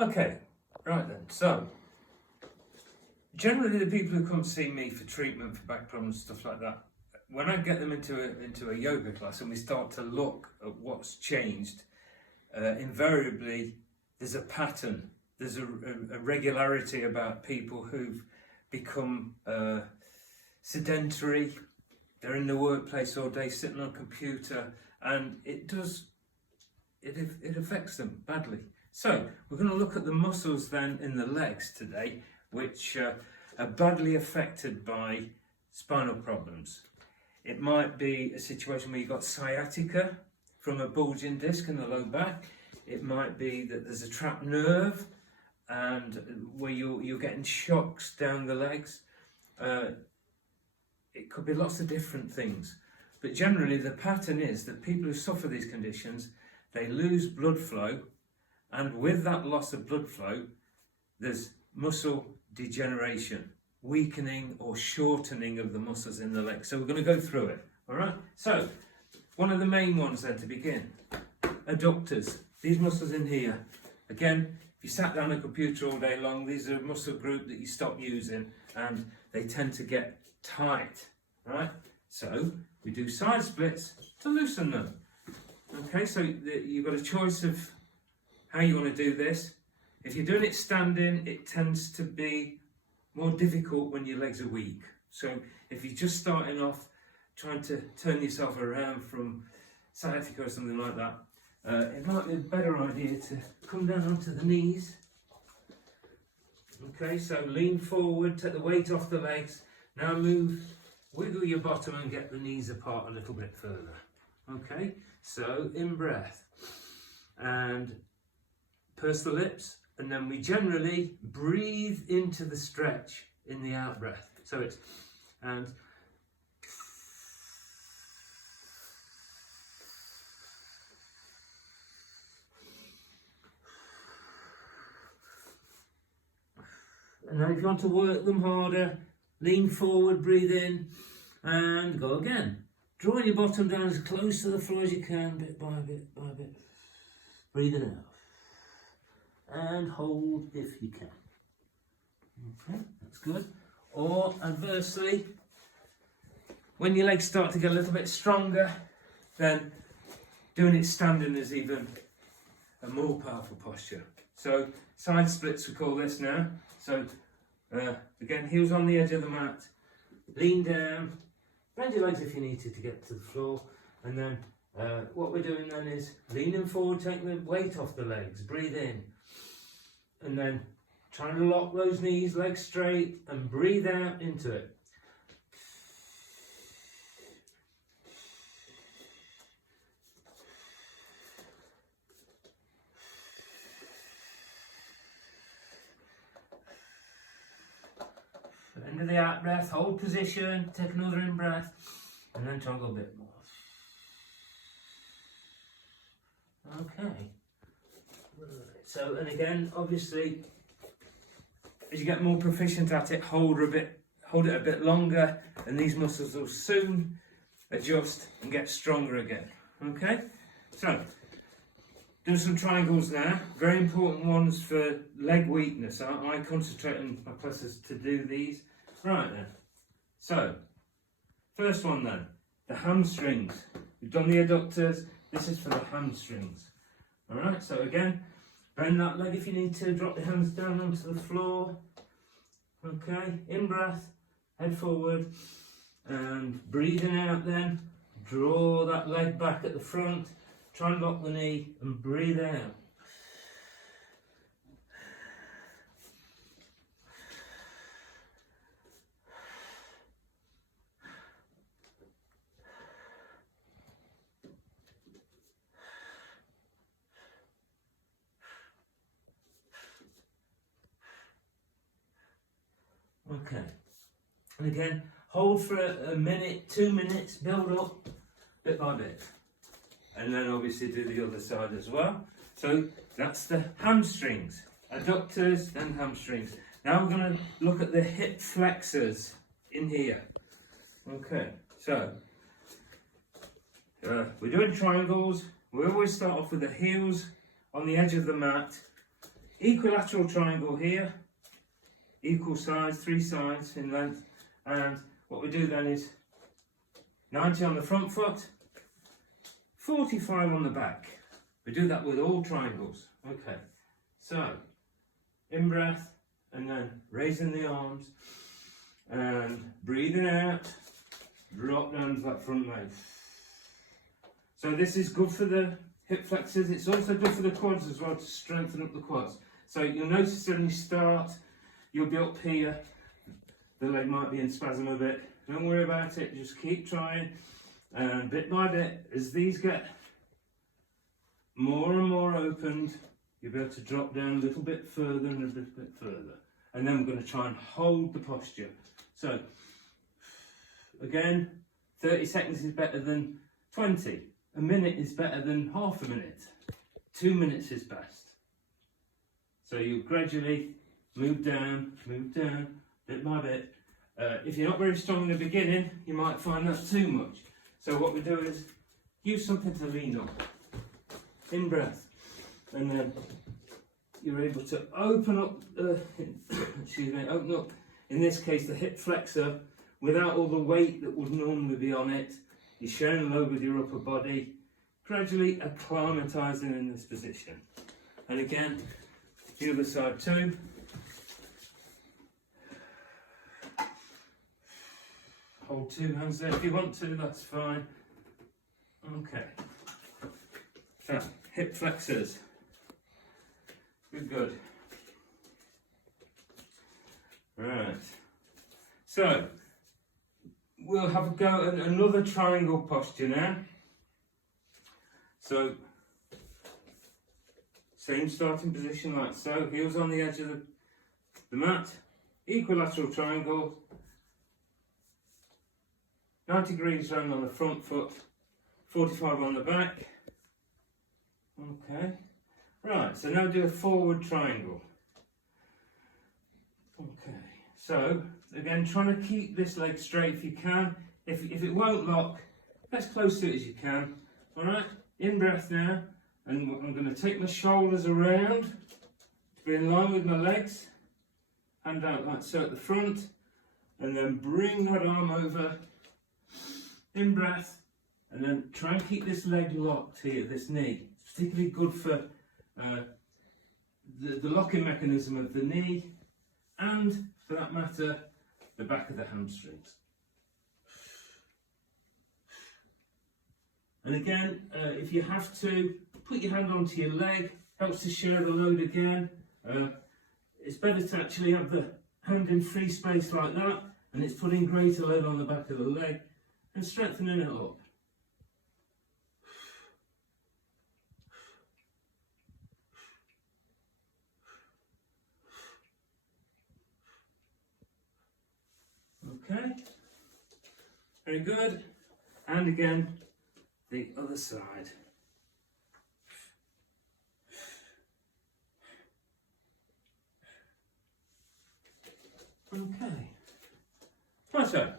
Okay, right then. So, generally the people who come see me for treatment for back problems, stuff like that, when I get them into a yoga class and we start to look at what's changed, invariably there's a pattern, there's a regularity about people who've become sedentary. They're in the workplace all day, sitting on a computer, and it affects them badly. So we're going to look at the muscles then in the legs today, which are badly affected by spinal problems. It might be a situation where you've got sciatica from a bulging disc in the low back. It might be that there's a trapped nerve and where you're getting shocks down the legs. It could be lots of different things. But generally the pattern is that people who suffer these conditions, they lose blood flow, and with that loss of blood flow, there's muscle degeneration, weakening or shortening of the muscles in the legs. So we're going to go through it, all right? So, one of the main ones then to begin, adductors, these muscles in here. Again, if you sat down on a computer all day long, these are a muscle group that you stop using and they tend to get tight, right? So, we do side splits to loosen them. Okay, so you've got a choice of how you want to do this. If you're doing it standing, it tends to be more difficult when your legs are weak. So if you're just starting off trying to turn yourself around from sciatica or something like that, it might be a better idea to come down onto the knees. Okay, so lean forward, take the weight off the legs. Now wiggle your bottom and get the knees apart a little bit further. Okay, so in breath and purse the lips, and then we generally breathe into the stretch in the out breath. So it's and then if you want to work them harder, lean forward, breathe in, and go again. Drawing your bottom down as close to the floor as you can, bit by bit by bit. Breathing out. And hold if you can. Okay, that's good. Or adversely, when your legs start to get a little bit stronger, then doing it standing is even a more powerful posture. So side splits we call this now. So again, heels on the edge of the mat, lean down, bend your legs if you need to get to the floor, and then what we're doing then is leaning forward, taking the weight off the legs, breathe in, and then trying to lock those knees, legs straight, and breathe out into it. End of the out breath, hold position, take another in breath, and then try a little bit more. Okay. So, and again, obviously, as you get more proficient at it, hold it a bit longer, and these muscles will soon adjust and get stronger again. Okay? So, do some triangles now. Very important ones for leg weakness. I concentrate on my classes to do these. Right then. So, first one then, the hamstrings. We've done the adductors. This is for the hamstrings. Alright, so again, bend that leg if you need to, drop the hands down onto the floor. Okay, in breath, head forward, and breathing out then, draw that leg back at the front, try and lock the knee, and breathe out. Okay, and again, hold for a minute, 2 minutes, build up bit by bit, and then obviously do the other side as well. So that's the hamstrings, adductors and hamstrings. Now we're going to look at the hip flexors in here. Okay, so we're doing triangles. We always start off with the heels on the edge of the mat, Equilateral triangle here, equal size, 3 sides in length, and what we do then is 90 on the front foot, 45 on the back. We do that with all triangles. Okay, so in breath, and then raising the arms, and breathing out, drop down to that front leg. So this is good for the hip flexors, it's also good for the quads as well, to strengthen up the quads. So you'll notice when you start, you'll be up here, the leg might be in spasm a bit. Don't worry about it, just keep trying, and bit by bit, as these get more and more opened, you'll be able to drop down a little bit further and a little bit further. And then we're going to try and hold the posture. So, again, 30 seconds is better than 20. A minute is better than half a minute. 2 minutes is best. So you gradually move down, bit by bit. If you're not very strong in the beginning, you might find that too much. So what we do is use something to lean on. In breath. And then you're able to open up, open up, in this case, the hip flexor without all the weight that would normally be on it. You're sharing low with your upper body, gradually acclimatizing in this position. And again, the other side too. Hold 2 hands there if you want to, that's fine. Okay. So, hip flexors. Good. Right. So, we'll have a go at another triangle posture now. So, same starting position like so, heels on the edge of the mat, equilateral triangle, 90 degrees round on the front foot, 45 on the back. Okay, right, so now do a forward triangle. Okay, so again, trying to keep this leg straight if you can. If it won't lock, as close to it as you can. All right, in breath now, and I'm going to take my shoulders around to be in line with my legs. Hand out like so at the front, and then bring that arm over. In breath, and then try and keep this leg locked here, this knee. It's particularly good for the locking mechanism of the knee, and for that matter, the back of the hamstrings. And again, if you have to, put your hand onto your leg, helps to share the load again. It's better to actually have the hand in free space like that, and it's putting greater load on the back of the leg and strengthening it up. Okay, very good. And again, the other side. Okay, right, so